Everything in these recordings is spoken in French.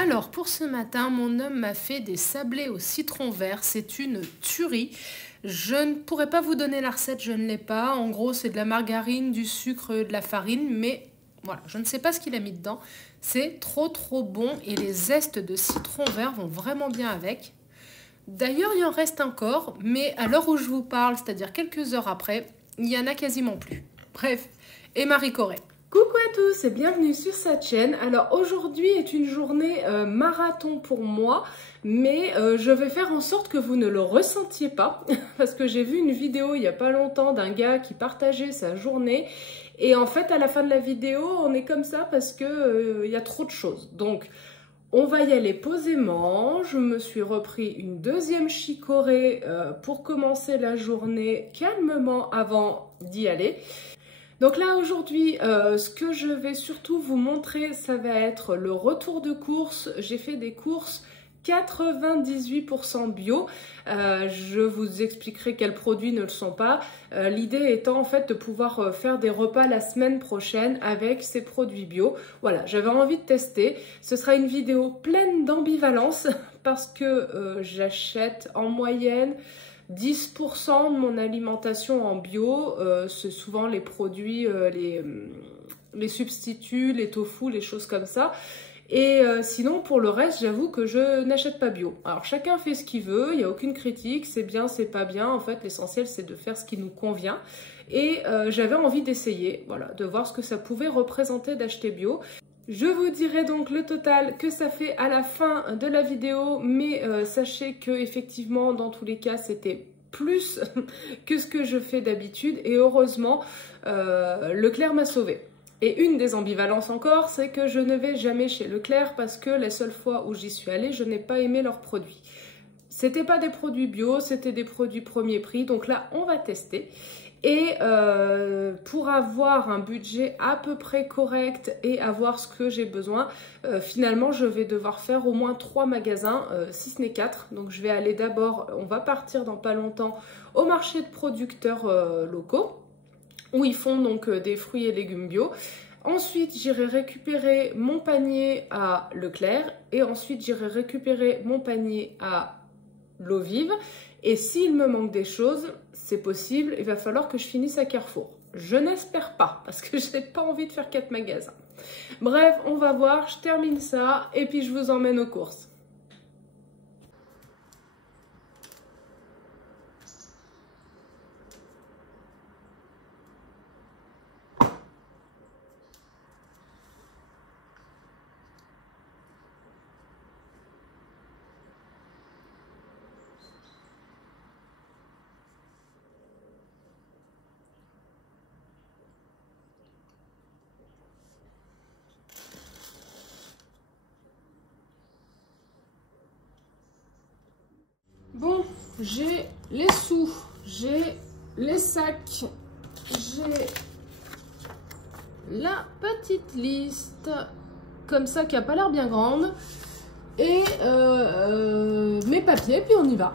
Alors, pour ce matin, mon homme m'a fait des sablés au citron vert. C'est une tuerie. Je ne pourrais pas vous donner la recette, je ne l'ai pas. En gros, c'est de la margarine, du sucre, de la farine, mais voilà, je ne sais pas ce qu'il a mis dedans. C'est trop bon et les zestes de citron vert vont vraiment bien avec. D'ailleurs, il en reste encore, mais à l'heure où je vous parle, c'est-à-dire quelques heures après, il n'y en a quasiment plus. Bref, et Marie Corée. Coucou à tous et bienvenue sur cette chaîne. Alors aujourd'hui est une journée marathon pour moi, mais je vais faire en sorte que vous ne le ressentiez pas parce que j'ai vu une vidéo il n'y a pas longtemps d'un gars qui partageait sa journée et en fait à la fin de la vidéo on est comme ça parce que il y a trop de choses. Donc on va y aller posément. Je me suis repris une deuxième chicorée pour commencer la journée calmement avant d'y aller. Donc là aujourd'hui, ce que je vais surtout vous montrer, ça va être le retour de course. J'ai fait des courses 98% bio. Je vous expliquerai quels produits ne le sont pas. L'idée étant en fait de pouvoir faire des repas la semaine prochaine avec ces produits bio. Voilà, j'avais envie de tester. Ce sera une vidéo pleine d'ambivalence parce que j'achète en moyenne 10% de mon alimentation en bio, c'est souvent les produits, les substituts, les tofu, les choses comme ça. Et sinon, pour le reste, j'avoue que je n'achète pas bio. Alors, chacun fait ce qu'il veut, il n'y a aucune critique, c'est bien, c'est pas bien. En fait, l'essentiel, c'est de faire ce qui nous convient. Et j'avais envie d'essayer, voilà, de voir ce que ça pouvait représenter d'acheter bio. Je vous dirai donc le total que ça fait à la fin de la vidéo, mais sachez que effectivement dans tous les cas c'était plus que ce que je fais d'habitude et heureusement Leclerc m'a sauvée. Et une des ambivalences encore, c'est que je ne vais jamais chez Leclerc parce que les seules fois où j'y suis allée, je n'ai pas aimé leurs produits. C'était pas des produits bio, c'était des produits premier prix, donc là on va tester. Et pour avoir un budget à peu près correct et avoir ce que j'ai besoin, finalement je vais devoir faire au moins 3 magasins, si ce n'est 4. Donc je vais aller d'abord, on va partir dans pas longtemps au marché de producteurs locaux où ils font donc des fruits et légumes bio. Ensuite, j'irai récupérer mon panier à Leclerc et ensuite j'irai récupérer mon panier à L'Eau Vive. Et s'il me manque des choses, c'est possible, il va falloir que je finisse à Carrefour. Je n'espère pas, parce que je n'ai pas envie de faire 4 magasins. Bref, on va voir, je termine ça, et puis je vous emmène aux courses. Bon, j'ai les sous, j'ai les sacs, j'ai la petite liste, comme ça qui n'a pas l'air bien grande, et mes papiers, puis on y va.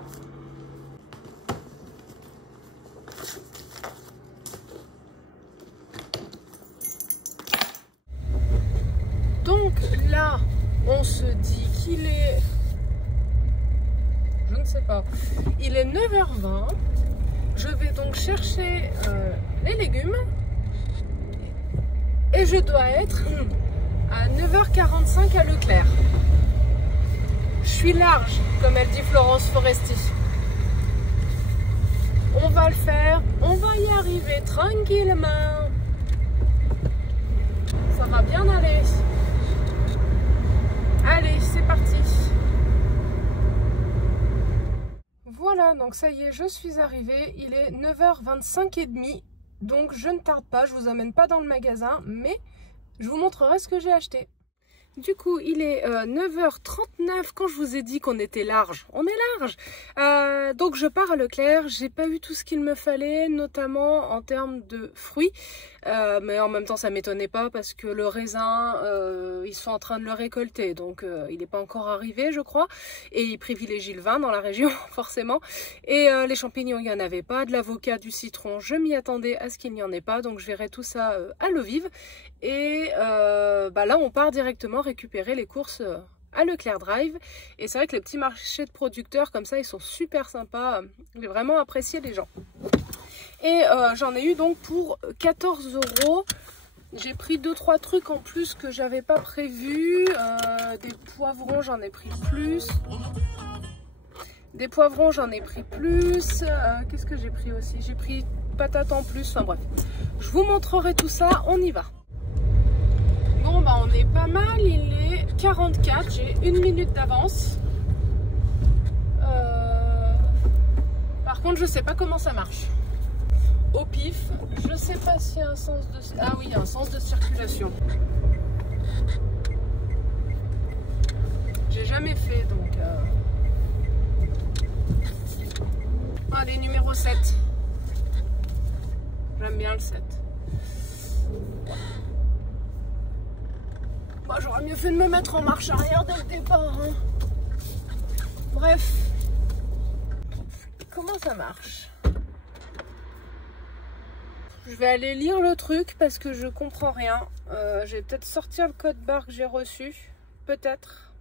Donc là, on se dit qu'il est... Je ne sais pas. Il est 9h20. Je vais donc chercher les légumes. Et je dois être à 9h45 à Leclerc. Je suis large, comme elle dit Florence Foresti. On va le faire. On va y arriver tranquillement. Ça va bien aller. Allez, c'est parti. Voilà, donc ça y est, je suis arrivée, il est 9h25 et demi, donc je ne tarde pas, je vous amène pas dans le magasin, mais je vous montrerai ce que j'ai acheté. Du coup, il est 9h39 quand je vous ai dit qu'on était large. On est large. Donc je pars à Leclerc, j'ai pas eu tout ce qu'il me fallait, notamment en termes de fruits. Mais en même temps ça m'étonnait pas parce que le raisin ils sont en train de le récolter, donc il n'est pas encore arrivé je crois, et ils privilégient le vin dans la région forcément, et les champignons il n'y en avait pas, de l'avocat, du citron, je m'y attendais à ce qu'il n'y en ait pas, donc je verrai tout ça à L'Eau Vive, et là on part directement récupérer les courses à Leclerc Drive. Et c'est vrai que les petits marchés de producteurs comme ça, ils sont super sympas. J'ai vraiment apprécié les gens. Et j'en ai eu donc pour 14 €. J'ai pris 2-3 trucs en plus que j'avais pas prévu. Des poivrons, j'en ai pris plus. Des poivrons, j'en ai pris plus. Qu'est-ce que j'ai pris aussi? J'ai pris patates en plus. Enfin bref, je vous montrerai tout ça. On y va. Bon, bah on est pas mal. Il est 44. J'ai 1 minute d'avance. Par contre, je sais pas comment ça marche. Au pif, je sais pas s'il y a un sens de... Ah oui, il y a un sens de circulation. J'ai jamais fait, donc... Allez, numéro 7. J'aime bien le 7. Bon, j'aurais mieux fait de me mettre en marche arrière dès le départ. Hein. Bref. Comment ça marche? Je vais aller lire le truc parce que je comprends rien. Je vais peut-être sortir le code barre que j'ai reçu. Peut-être.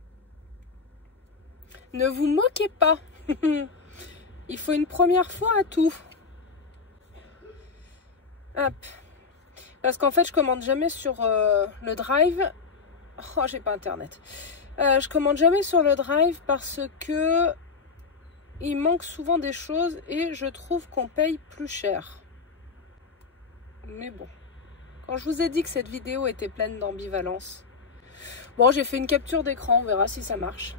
Ne vous moquez pas. Il faut une première fois à tout. Hop. Parce qu'en fait, je commande jamais sur le Drive. Oh, j'ai pas internet. Je commande jamais sur le Drive parce que il manque souvent des choses et je trouve qu'on paye plus cher. Mais bon. Quand je vous ai dit que cette vidéo était pleine d'ambivalence. Bon, j'ai fait une capture d'écran. On verra si ça marche.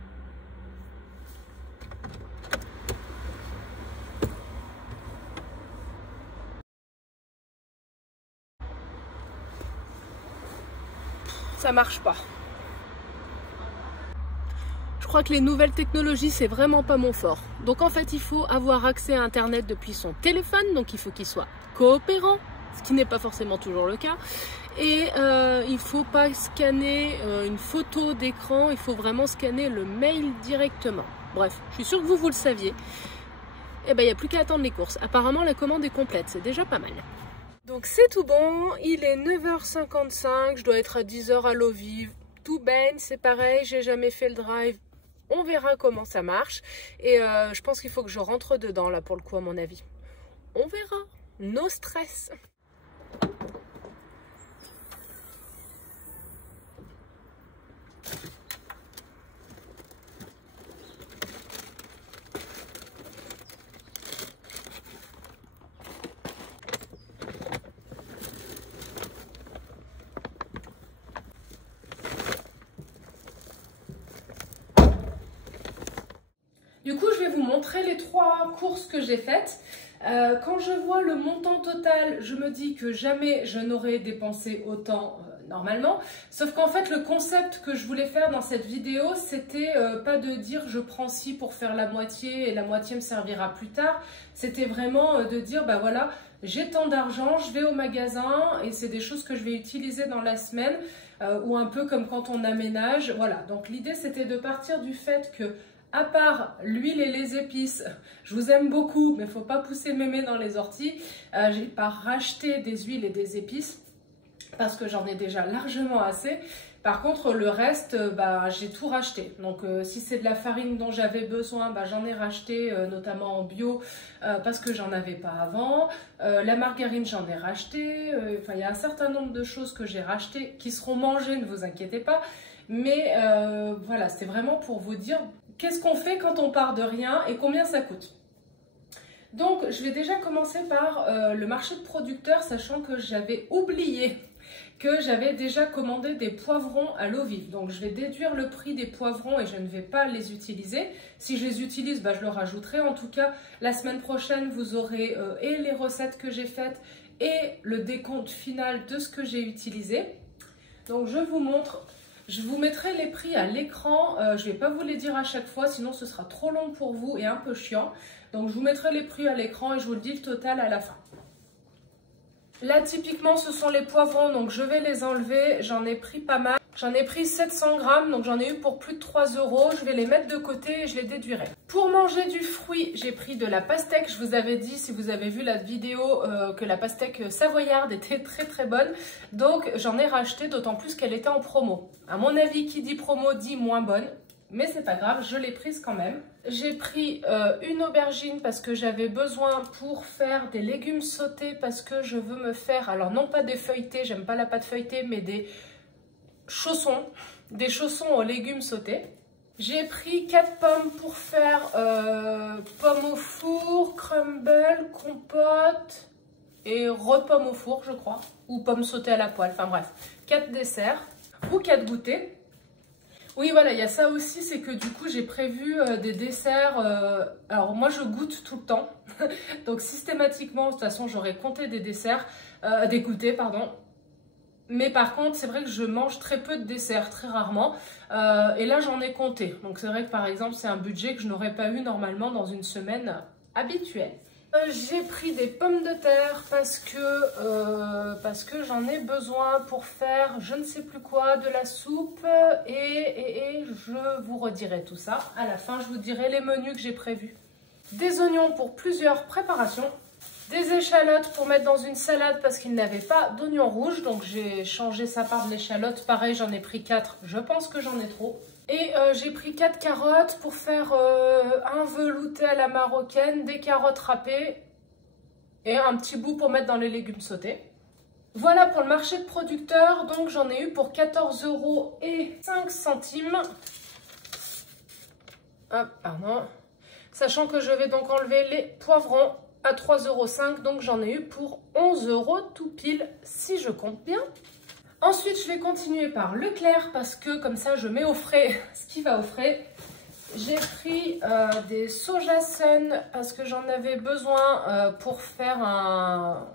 Ça marche pas. Je crois que les nouvelles technologies, c'est vraiment pas mon fort. Donc en fait, il faut avoir accès à Internet depuis son téléphone, donc il faut qu'il soit coopérant, ce qui n'est pas forcément toujours le cas. Et il faut pas scanner une photo d'écran, il faut vraiment scanner le mail directement. Bref, je suis sûre que vous le saviez. Et ben il n'y a plus qu'à attendre les courses. Apparemment, la commande est complète, c'est déjà pas mal. Donc c'est tout bon, il est 9h55, je dois être à 10h à l'eau vive. Tout baigne, c'est pareil, j'ai jamais fait le drive. On verra comment ça marche. Et je pense qu'il faut que je rentre dedans là pour le coup à mon avis. On verra, no stress. Du coup, je vais vous montrer les 3 courses que j'ai faites. Quand je vois le montant total, je me dis que jamais je n'aurais dépensé autant normalement. Sauf qu'en fait, le concept que je voulais faire dans cette vidéo, c'était pas de dire je prends ci pour faire la moitié et la moitié me servira plus tard. C'était vraiment de dire, bah voilà, j'ai tant d'argent, je vais au magasin et c'est des choses que je vais utiliser dans la semaine ou un peu comme quand on aménage. Voilà, donc l'idée c'était de partir du fait que à part l'huile et les épices, je vous aime beaucoup, mais il ne faut pas pousser mémé dans les orties. J'ai pas racheté des huiles et des épices parce que j'en ai déjà largement assez. Par contre, le reste, j'ai tout racheté. Donc, si c'est de la farine dont j'avais besoin, j'en ai racheté, notamment en bio, parce que j'en avais pas avant. La margarine, j'en ai racheté. Il y a un certain nombre de choses que j'ai rachetées qui seront mangées, ne vous inquiétez pas. Mais voilà, c'est vraiment pour vous dire qu'est-ce qu'on fait quand on part de rien et combien ça coûte. Donc, je vais déjà commencer par le marché de producteurs, sachant que j'avais oublié que j'avais déjà commandé des poivrons à l'eau vive. Donc, je vais déduire le prix des poivrons et je ne vais pas les utiliser. Si je les utilise, je le rajouterai. En tout cas, la semaine prochaine, vous aurez et les recettes que j'ai faites et le décompte final de ce que j'ai utilisé. Donc, je vous montre. Je vous mettrai les prix à l'écran, je ne vais pas vous les dire à chaque fois, sinon ce sera trop long pour vous et un peu chiant. Donc je vous mettrai les prix à l'écran et je vous le dis le total à la fin. Là typiquement ce sont les poivrons, donc je vais les enlever, j'en ai pris pas mal. J'en ai pris 700 grammes, donc j'en ai eu pour plus de 3 €. Je vais les mettre de côté et je les déduirai. Pour manger du fruit, j'ai pris de la pastèque. Je vous avais dit, si vous avez vu la vidéo, que la pastèque savoyarde était très très bonne. Donc j'en ai racheté, d'autant plus qu'elle était en promo. À mon avis, qui dit promo dit moins bonne. mais c'est pas grave, je l'ai prise quand même. J'ai pris une aubergine parce que j'avais besoin pour faire des légumes sautés parce que je veux me faire, alors non pas des feuilletés, j'aime pas la pâte feuilletée, mais des chaussons aux légumes sautés. J'ai pris 4 pommes pour faire pommes au four, crumble, compote et repommes au four, je crois, ou pommes sautées à la poêle, enfin bref, 4 desserts ou 4 goûters. Oui, voilà, il y a ça aussi, c'est que du coup, j'ai prévu des desserts. Alors, moi, je goûte tout le temps. Donc, systématiquement, de toute façon, j'aurais compté des desserts, des goûters, pardon. Mais par contre, c'est vrai que je mange très peu de desserts, très rarement. Et là, j'en ai compté. Donc, c'est vrai que, par exemple, c'est un budget que je n'aurais pas eu normalement dans une semaine habituelle. J'ai pris des pommes de terre parce que j'en ai besoin pour faire je ne sais plus quoi, de la soupe et je vous redirai tout ça. À la fin, je vous dirai les menus que j'ai prévus. Des oignons pour plusieurs préparations. Des échalotes pour mettre dans une salade parce qu'il n'avait pas d'oignons rouges. Donc j'ai changé ça par de l'échalote. Pareil, j'en ai pris 4. Je pense que j'en ai trop. Et j'ai pris 4 carottes pour faire un velouté à la marocaine, des carottes râpées et un petit bout pour mettre dans les légumes sautés. Voilà pour le marché de producteurs, donc j'en ai eu pour 14,05 €. Hop, pardon. Sachant que je vais donc enlever les poivrons à 3,05 €, donc j'en ai eu pour 11 € tout pile si je compte bien. Ensuite, je vais continuer par Leclerc parce que comme ça, je mets au frais ce qui va au frais. J'ai pris des Soja Sun parce que j'en avais besoin pour faire un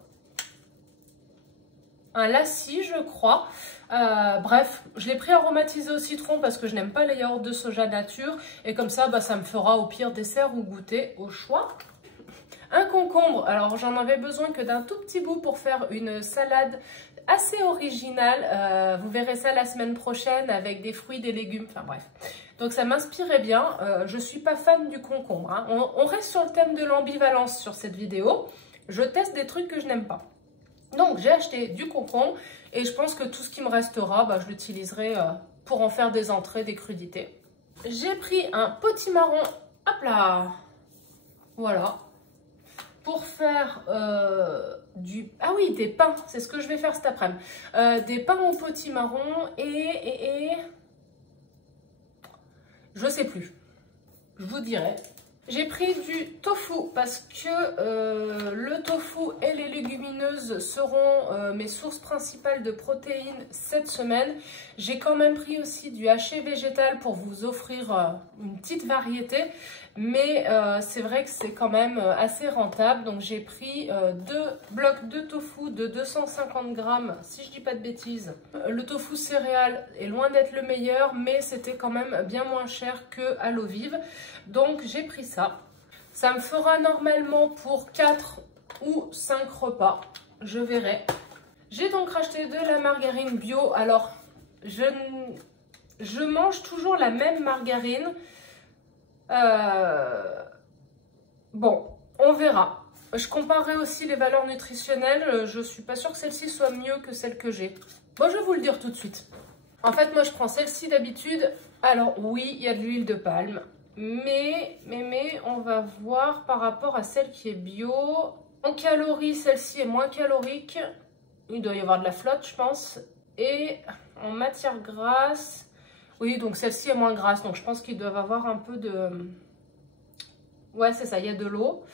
lacis, je crois. Bref, je l'ai pris aromatisé au citron parce que je n'aime pas les yaourts de soja nature. Et comme ça, ça me fera au pire dessert ou goûter au choix. Un concombre, alors j'en avais besoin que d'un tout petit bout pour faire une salade assez originale. Vous verrez ça la semaine prochaine avec des fruits, des légumes, enfin bref. Donc ça m'inspirait bien. Je ne suis pas fan du concombre. Hein. On reste sur le thème de l'ambivalence sur cette vidéo. Je teste des trucs que je n'aime pas. Donc j'ai acheté du concombre et je pense que tout ce qui me restera, je l'utiliserai pour en faire des entrées, des crudités. J'ai pris un potimarron, hop là, voilà. Pour faire ah oui, des pains, c'est ce que je vais faire cet après-midi. Des pains au potimarron et je sais plus, je vous dirai. J'ai pris du tofu parce que le tofu et les légumineuses seront mes sources principales de protéines cette semaine. J'ai quand même pris aussi du haché végétal pour vous offrir une petite variété. Mais c'est vrai que c'est quand même assez rentable. Donc j'ai pris 2 blocs de tofu de 250 grammes, si je dis pas de bêtises. Le tofu céréal est loin d'être le meilleur, mais c'était quand même bien moins cher qu'à l'eau vive. Donc j'ai pris ça. Ça me fera normalement pour 4 ou 5 repas. Je verrai. J'ai donc racheté de la margarine bio. Alors, je mange toujours la même margarine. Bon, on verra. Je comparerai aussi les valeurs nutritionnelles. Je suis pas sûre que celle-ci soit mieux que celle que j'ai. Bon, je vais vous le dire tout de suite. En fait, moi, je prends celle-ci d'habitude. Alors, oui, il y a de l'huile de palme. Mais, on va voir par rapport à celle qui est bio. En calories, celle-ci est moins calorique. Il doit y avoir de la flotte, je pense. Et en matière grasse... Oui, donc celle-ci est moins grasse, donc je pense qu'ils doivent avoir un peu de... Ouais, c'est ça, il y a de l'eau.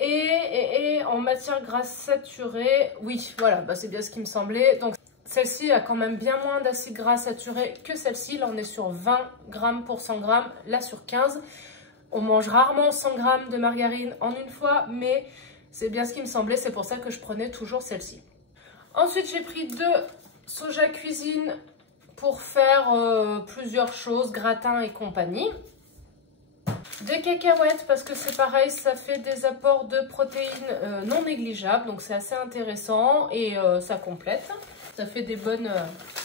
Et en matière grasse saturée, oui, voilà, c'est bien ce qui me semblait. Donc celle-ci a quand même bien moins d'acides gras saturés que celle-ci. Là, on est sur 20 grammes pour 100 grammes, là sur 15. On mange rarement 100 grammes de margarine en une fois, mais c'est bien ce qui me semblait. C'est pour ça que je prenais toujours celle-ci. Ensuite, j'ai pris 2 soja cuisine pour faire plusieurs choses, gratin et compagnie. Des cacahuètes parce que c'est pareil, ça fait des apports de protéines non négligeables, donc c'est assez intéressant et ça complète. Ça fait des bonnes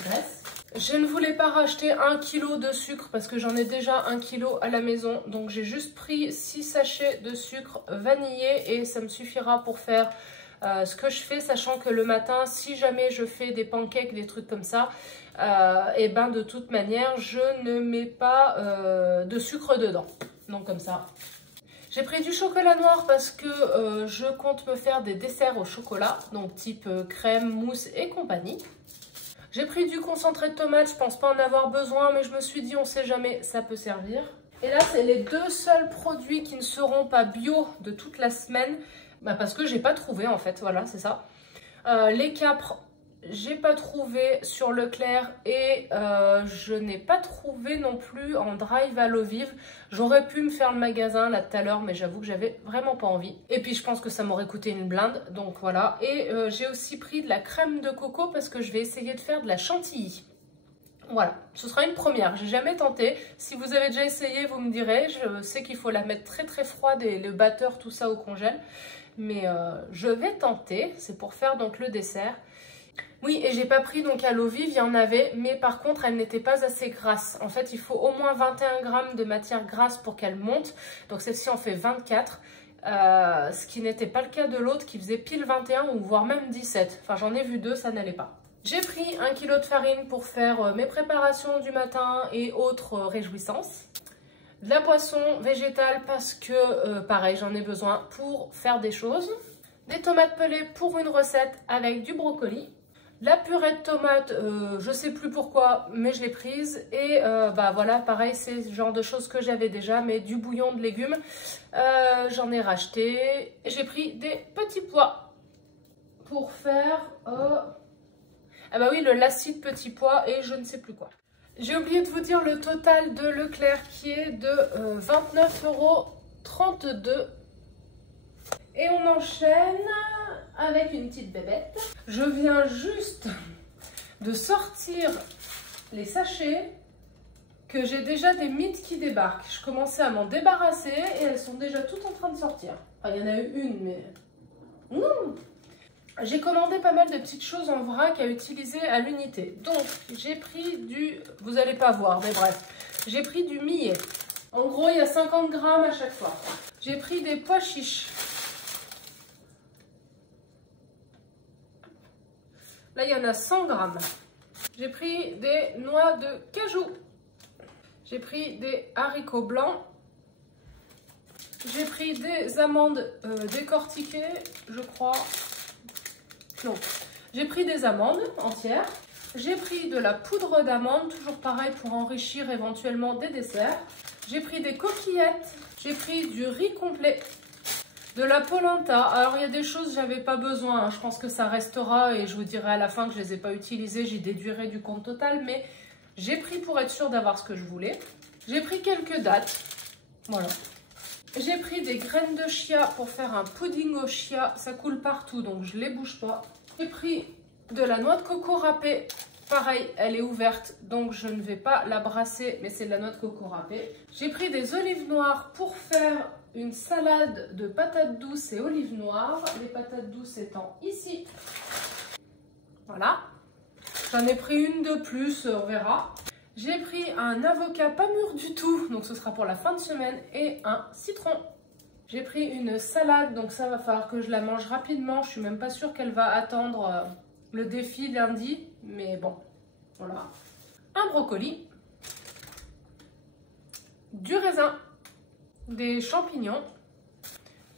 graisses. Je ne voulais pas racheter 1 kg de sucre parce que j'en ai déjà 1 kg à la maison, donc j'ai juste pris 6 sachets de sucre vanillé et ça me suffira pour faire Ce que je fais, sachant que le matin, si jamais je fais des pancakes, des trucs comme ça, et ben de toute manière, je ne mets pas de sucre dedans. Donc comme ça. J'ai pris du chocolat noir parce que je compte me faire des desserts au chocolat, donc type crème, mousse et compagnie. J'ai pris du concentré de tomate, je pense pas en avoir besoin, mais je me suis dit on sait jamais, ça peut servir. Et là, c'est les deux seuls produits qui ne seront pas bio de toute la semaine, parce que j'ai pas trouvé en fait, voilà, c'est ça. Les capres, j'ai pas trouvé sur Leclerc et je n'ai pas trouvé non plus en drive à l'eau vive. J'aurais pu me faire le magasin là tout à l'heure, mais j'avoue que j'avais vraiment pas envie. Et puis je pense que ça m'aurait coûté une blinde, donc voilà. Et j'ai aussi pris de la crème de coco parce que je vais essayer de faire de la chantilly. Voilà, ce sera une première, j'ai jamais tenté. Si vous avez déjà essayé, vous me direz. Je sais qu'il faut la mettre très très froide et le batteur, tout ça au congèle. Mais je vais tenter, c'est pour faire donc le dessert. Oui, et j'ai pas pris donc à l'eau vive, il y en avait, mais par contre elle n'était pas assez grasse. En fait, il faut au moins 21 grammes de matière grasse pour qu'elle monte. Donc celle-ci en fait 24, ce qui n'était pas le cas de l'autre qui faisait pile 21 ou voire même 17. Enfin, j'en ai vu deux, ça n'allait pas. J'ai pris 1 kg de farine pour faire mes préparations du matin et autres réjouissances. De la poisson végétale parce que, pareil, j'en ai besoin pour faire des choses. Des tomates pelées pour une recette avec du brocoli. La purée de tomates, je sais plus pourquoi, mais je l'ai prise. Et bah voilà, pareil, c'est le genre de choses que j'avais déjà, mais du bouillon de légumes, j'en ai racheté. J'ai pris des petits pois pour faire... ah bah oui, le l'acide petit pois et je ne sais plus quoi. J'ai oublié de vous dire le total de Leclerc qui est de 29,32 €. Et on enchaîne avec une petite bébête. Je viens juste de sortir les sachets que j'ai déjà des mythes qui débarquent. Je commençais à m'en débarrasser et elles sont déjà toutes en train de sortir. Enfin, il y en a eu une, mais... J'ai commandé pas mal de petites choses en vrac à utiliser à l'unité. Donc, j'ai pris du... Vous n'allez pas voir, mais bref. J'ai pris du millet. En gros, il y a 50 grammes à chaque fois. J'ai pris des pois chiches. Là, il y en a 100 grammes. J'ai pris des noix de cajou. J'ai pris des haricots blancs. J'ai pris des amandes décortiquées, je crois. Non, j'ai pris des amandes entières. J'ai pris de la poudre d'amande, toujours pareil pour enrichir éventuellement des desserts. J'ai pris des coquillettes. J'ai pris du riz complet. De la polenta. Alors, il y a des choses, j'avais pas besoin. Hein. Je pense que ça restera et je vous dirai à la fin que je les ai pas utilisées. J'y déduirai du compte total. Mais j'ai pris pour être sûre d'avoir ce que je voulais. J'ai pris quelques dattes. Voilà. J'ai pris des graines de chia pour faire un pudding au chia. Ça coule partout, donc je les bouge pas. J'ai pris de la noix de coco râpée. Pareil, elle est ouverte, donc je ne vais pas la brasser, mais c'est de la noix de coco râpée. J'ai pris des olives noires pour faire une salade de patates douces et olives noires. Les patates douces étant ici. Voilà. J'en ai pris une de plus, on verra. J'ai pris un avocat pas mûr du tout, donc ce sera pour la fin de semaine, et un citron. J'ai pris une salade, donc ça va falloir que je la mange rapidement. Je suis même pas sûre qu'elle va attendre le défi lundi, mais bon, voilà. Un brocoli, du raisin, des champignons,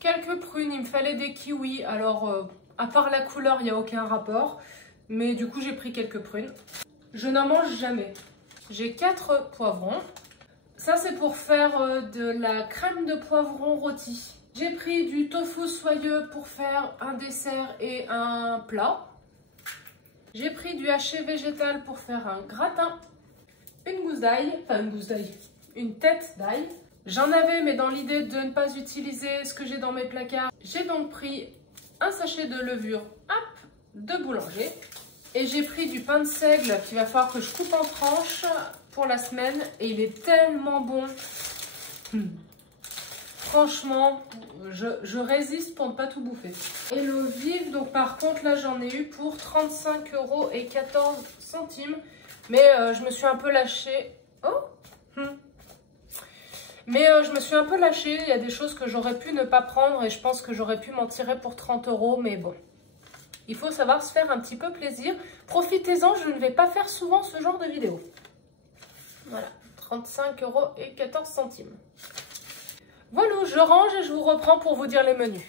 quelques prunes. Il me fallait des kiwis, alors à part la couleur, il n'y a aucun rapport, mais du coup j'ai pris quelques prunes. Je n'en mange jamais. J'ai 4 poivrons. Ça, c'est pour faire de la crème de poivron rôti. J'ai pris du tofu soyeux pour faire un dessert et un plat. J'ai pris du haché végétal pour faire un gratin. Une gousse d'ail, enfin une gousse d'ail, une tête d'ail. J'en avais, mais dans l'idée de ne pas utiliser ce que j'ai dans mes placards, j'ai donc pris un sachet de levure de boulanger. Et j'ai pris du pain de seigle qu'il va falloir que je coupe en tranches pour la semaine. Et il est tellement bon. Franchement, je résiste pour ne pas tout bouffer. Et l'eau vive, donc par contre, là j'en ai eu pour 35,14 €. Mais je me suis un peu lâchée. Oh Mais je me suis un peu lâchée. Il y a des choses que j'aurais pu ne pas prendre. Et je pense que j'aurais pu m'en tirer pour 30 €. Mais bon. Il faut savoir se faire un petit peu plaisir. Profitez-en, je ne vais pas faire souvent ce genre de vidéo. Voilà, 35,14 €. Voilà, je range et je vous reprends pour vous dire les menus.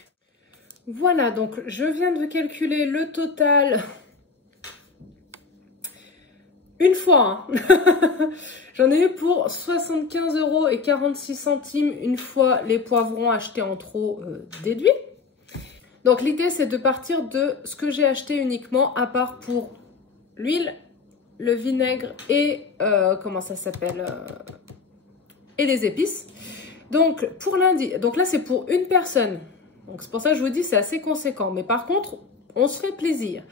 Voilà, donc je viens de calculer le total une fois. Hein. J'en ai eu pour 75,46 € une fois les poivrons achetés en trop déduits. Donc l'idée c'est de partir de ce que j'ai acheté uniquement, à part pour l'huile, le vinaigre et comment ça s'appelle et les épices. Donc pour lundi, donc là c'est pour une personne. Donc c'est pour ça que je vous dis c'est assez conséquent. Mais par contre, on se fait plaisir.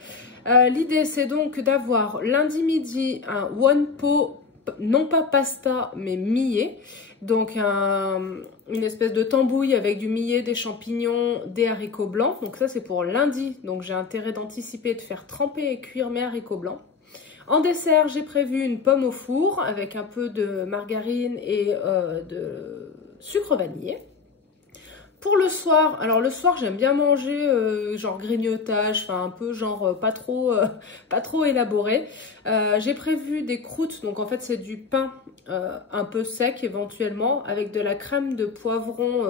L'idée c'est donc d'avoir lundi midi un one pot, non pas pasta mais millet. Donc une espèce de tambouille avec du millet, des champignons, des haricots blancs. Donc ça c'est pour lundi. Donc j'ai intérêt d'anticiper de faire tremper et cuire mes haricots blancs. En dessert, j'ai prévu une pomme au four avec un peu de margarine et de sucre vanillé. Pour le soir, alors le soir j'aime bien manger genre grignotage, enfin un peu genre pas trop élaboré. J'ai prévu des croûtes, donc en fait c'est du pain un peu sec éventuellement avec de la crème de poivron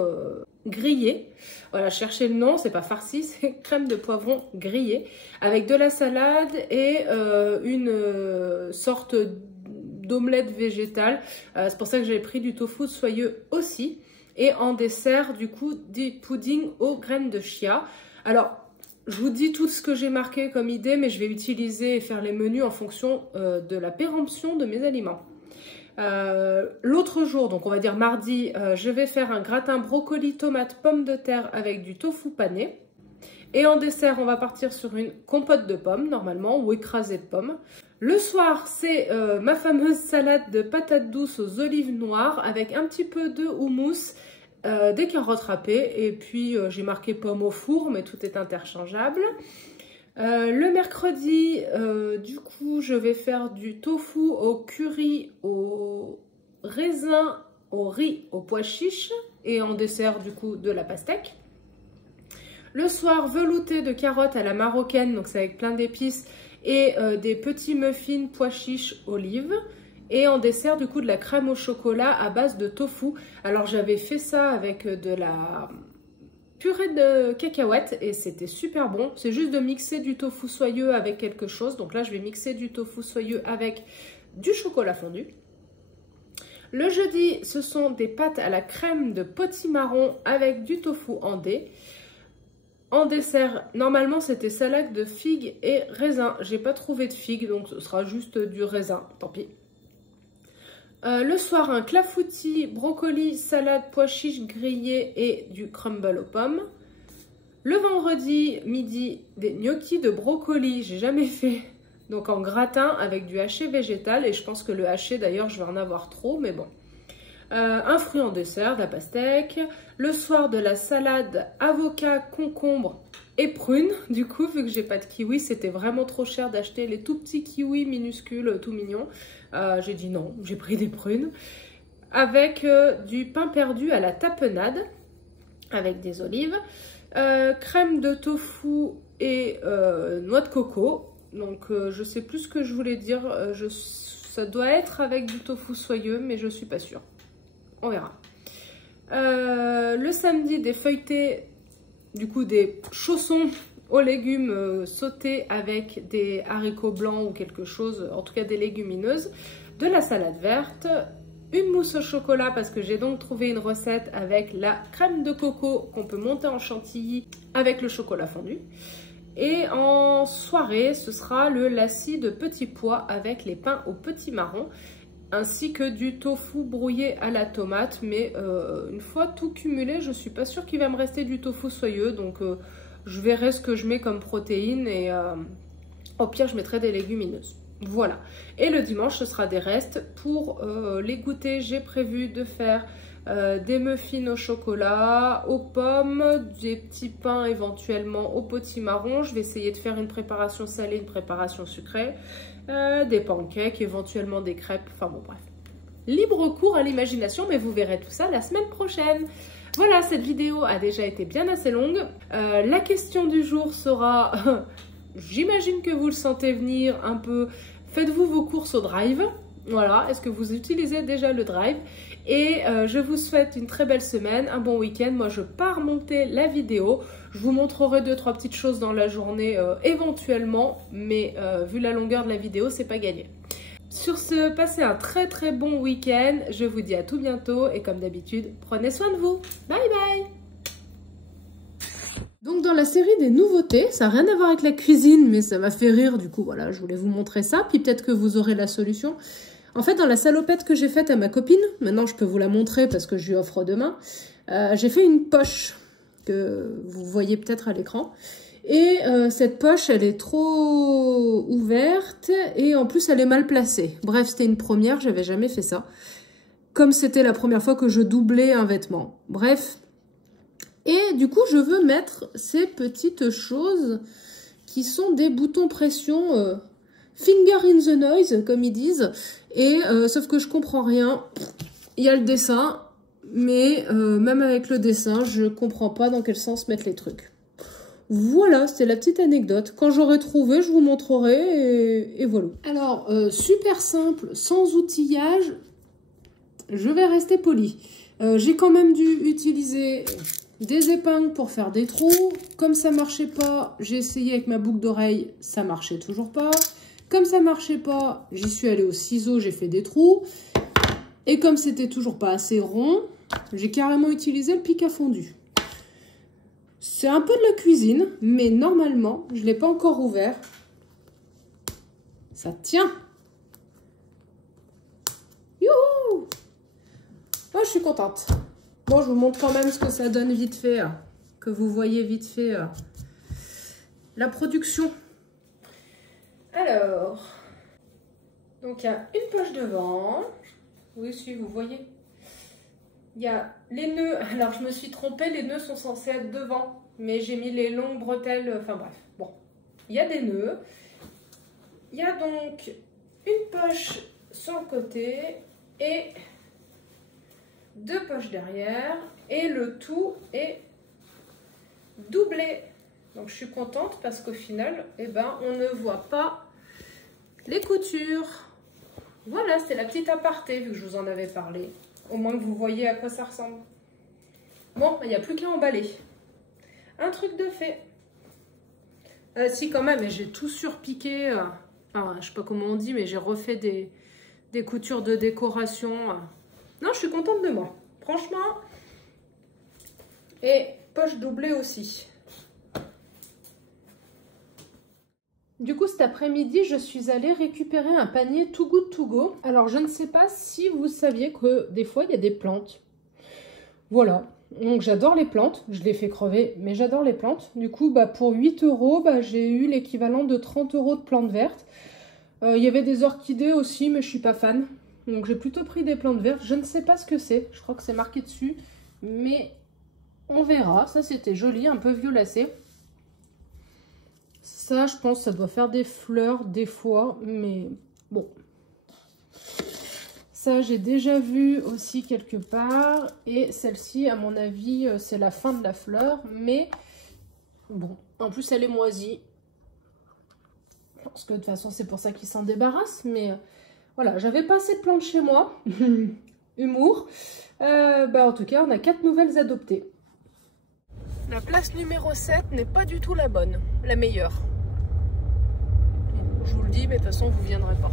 grillée. Voilà, cherchez le nom, c'est pas farci, c'est crème de poivron grillée avec de la salade et une sorte d'omelette végétale. C'est pour ça que j'ai pris du tofu soyeux aussi. Et en dessert, du coup, du pudding aux graines de chia. Alors, je vous dis tout ce que j'ai marqué comme idée, mais je vais utiliser et faire les menus en fonction de la péremption de mes aliments. L'autre jour, donc on va dire mardi, je vais faire un gratin brocoli, tomate, pommes de terre avec du tofu pané. Et en dessert, on va partir sur une compote de pommes, normalement, ou écrasée de pommes. Le soir, c'est ma fameuse salade de patates douces aux olives noires avec un petit peu de houmous, des carottes râpées et puis j'ai marqué pommes au four, mais tout est interchangeable. Le mercredi, du coup, je vais faire du tofu au curry, au raisin, au riz, au pois chiche et en dessert, du coup, de la pastèque. Le soir, velouté de carottes à la marocaine, donc c'est avec plein d'épices et des petits muffins pois chiches olives. Et en dessert, du coup, de la crème au chocolat à base de tofu. Alors, j'avais fait ça avec de la purée de cacahuètes et c'était super bon. C'est juste de mixer du tofu soyeux avec quelque chose. Donc là, je vais mixer du tofu soyeux avec du chocolat fondu. Le jeudi, ce sont des pâtes à la crème de potimarron avec du tofu andé. En dessert, normalement c'était salade de figues et raisins. J'ai pas trouvé de figues, donc ce sera juste du raisin, tant pis. Le soir, un clafoutis, brocoli, salade, pois chiches grillés et du crumble aux pommes. Le vendredi, midi, des gnocchis de brocoli, j'ai jamais fait. Donc en gratin avec du haché végétal. Et je pense que le haché, d'ailleurs, je vais en avoir trop, mais bon. Un fruit en dessert, de la pastèque. Le soir, de la salade avocat, concombre et prunes. Du coup, vu que j'ai pas de kiwi, c'était vraiment trop cher d'acheter les tout petits kiwis minuscules, tout mignons. J'ai dit non, j'ai pris des prunes. Avec du pain perdu à la tapenade, avec des olives. Crème de tofu et noix de coco. Donc, je sais plus ce que je voulais dire. Ça doit être avec du tofu soyeux, mais je suis pas sûre. On verra. Le samedi, des feuilletés, du coup des chaussons aux légumes sautés avec des haricots blancs ou quelque chose, en tout cas des légumineuses, de la salade verte, une mousse au chocolat parce que j'ai donc trouvé une recette avec la crème de coco qu'on peut monter en chantilly avec le chocolat fondu. Et en soirée, ce sera le lacis de petits pois avec les pains au petit marron, ainsi que du tofu brouillé à la tomate. Mais une fois tout cumulé, je suis pas sûre qu'il va me rester du tofu soyeux, donc je verrai ce que je mets comme protéines et au pire je mettrai des légumineuses. Voilà. Et le dimanche, ce sera des restes. Pour les goûters, j'ai prévu de faire des muffins au chocolat, aux pommes, des petits pains éventuellement au potimarron. Je vais essayer de faire une préparation salée, une préparation sucrée, des pancakes, éventuellement des crêpes, enfin bon bref. Libre cours à l'imagination, mais vous verrez tout ça la semaine prochaine. Voilà, cette vidéo a déjà été bien assez longue. La question du jour sera... j'imagine que vous le sentez venir un peu. Faites-vous vos courses au drive. Voilà, est-ce que vous utilisez déjà le drive? Et je vous souhaite une très belle semaine, un bon week-end. Moi, je pars monter la vidéo. Je vous montrerai 2-3 petites choses dans la journée éventuellement, mais vu la longueur de la vidéo, c'est pas gagné. Sur ce, passez un très très bon week-end. Je vous dis à tout bientôt et comme d'habitude, prenez soin de vous. Bye bye! Donc dans la série des nouveautés, ça n'a rien à voir avec la cuisine, mais ça m'a fait rire, du coup voilà, je voulais vous montrer ça, puis peut-être que vous aurez la solution. En fait, dans la salopette que j'ai faite à ma copine, maintenant je peux vous la montrer parce que je lui offre demain, j'ai fait une poche que vous voyez peut-être à l'écran. Et cette poche, elle est trop ouverte et en plus elle est mal placée. Bref, c'était une première, j'avais jamais fait ça. Comme c'était la première fois que je doublais un vêtement. Bref. Et du coup, je veux mettre ces petites choses qui sont des boutons pression finger in the noise, comme ils disent. Et sauf que je comprends rien. Il y a le dessin, mais même avec le dessin, je comprends pas dans quel sens mettre les trucs. Voilà, c'était la petite anecdote. Quand j'aurai trouvé, je vous montrerai et voilà. Alors, super simple, sans outillage, je vais rester polie. J'ai quand même dû utiliser des épingles pour faire des trous. Comme ça marchait pas, j'ai essayé avec ma boucle d'oreille, ça marchait toujours pas. Comme ça marchait pas, j'y suis allée au ciseau, j'ai fait des trous. Et comme c'était toujours pas assez rond, j'ai carrément utilisé le pic à fondu. C'est un peu de la cuisine, mais normalement, je ne l'ai pas encore ouvert. Ça tient. Youhou! Moi, je suis contente. Bon, je vous montre quand même ce que ça donne vite fait, que vous voyez vite fait la production. Alors, donc il y a une poche devant. Oui, si vous voyez. Il y a les nœuds. Alors, je me suis trompée, les nœuds sont censés être devant, mais j'ai mis les longues bretelles. Enfin bref, bon. Il y a des nœuds. Il y a donc une poche sur le côté et deux poches derrière. Et le tout est doublé. Donc, je suis contente parce qu'au final, eh ben, on ne voit pas les coutures. Voilà, c'est la petite aparté, vu que je vous en avais parlé. Au moins que vous voyez à quoi ça ressemble. Bon, il n'y a plus qu'à emballer. Un truc de fait. Si, quand même, et j'ai tout surpiqué. Enfin, je sais pas comment on dit, mais j'ai refait des coutures de décoration. Non, je suis contente de moi. Franchement. Et poche doublée aussi. Du coup, cet après-midi, je suis allée récupérer un panier Too Good To Go. Alors, je ne sais pas si vous saviez que des fois, il y a des plantes. Voilà. Donc, j'adore les plantes. Je les fais crever, mais j'adore les plantes. Du coup, pour 8 €, j'ai eu l'équivalent de 30 € de plantes vertes. Il y avait des orchidées aussi, mais je ne suis pas fan. Donc, j'ai plutôt pris des plantes vertes. Je ne sais pas ce que c'est. Je crois que c'est marqué dessus. Mais on verra. Ça, c'était joli, un peu violacé. Ça, je pense, ça doit faire des fleurs des fois, mais bon. Ça, j'ai déjà vu aussi quelque part. Et celle-ci, à mon avis, c'est la fin de la fleur. Mais bon, en plus, elle est moisie. Parce que de toute façon, c'est pour ça qu'ils s'en débarrassent. Mais voilà, j'avais pas assez de plantes chez moi. Humour. En tout cas, on a 4 nouvelles adoptées. La place numéro 7 n'est pas du tout la bonne, la meilleure. Je vous le dis, mais de toute façon, vous ne viendrez pas.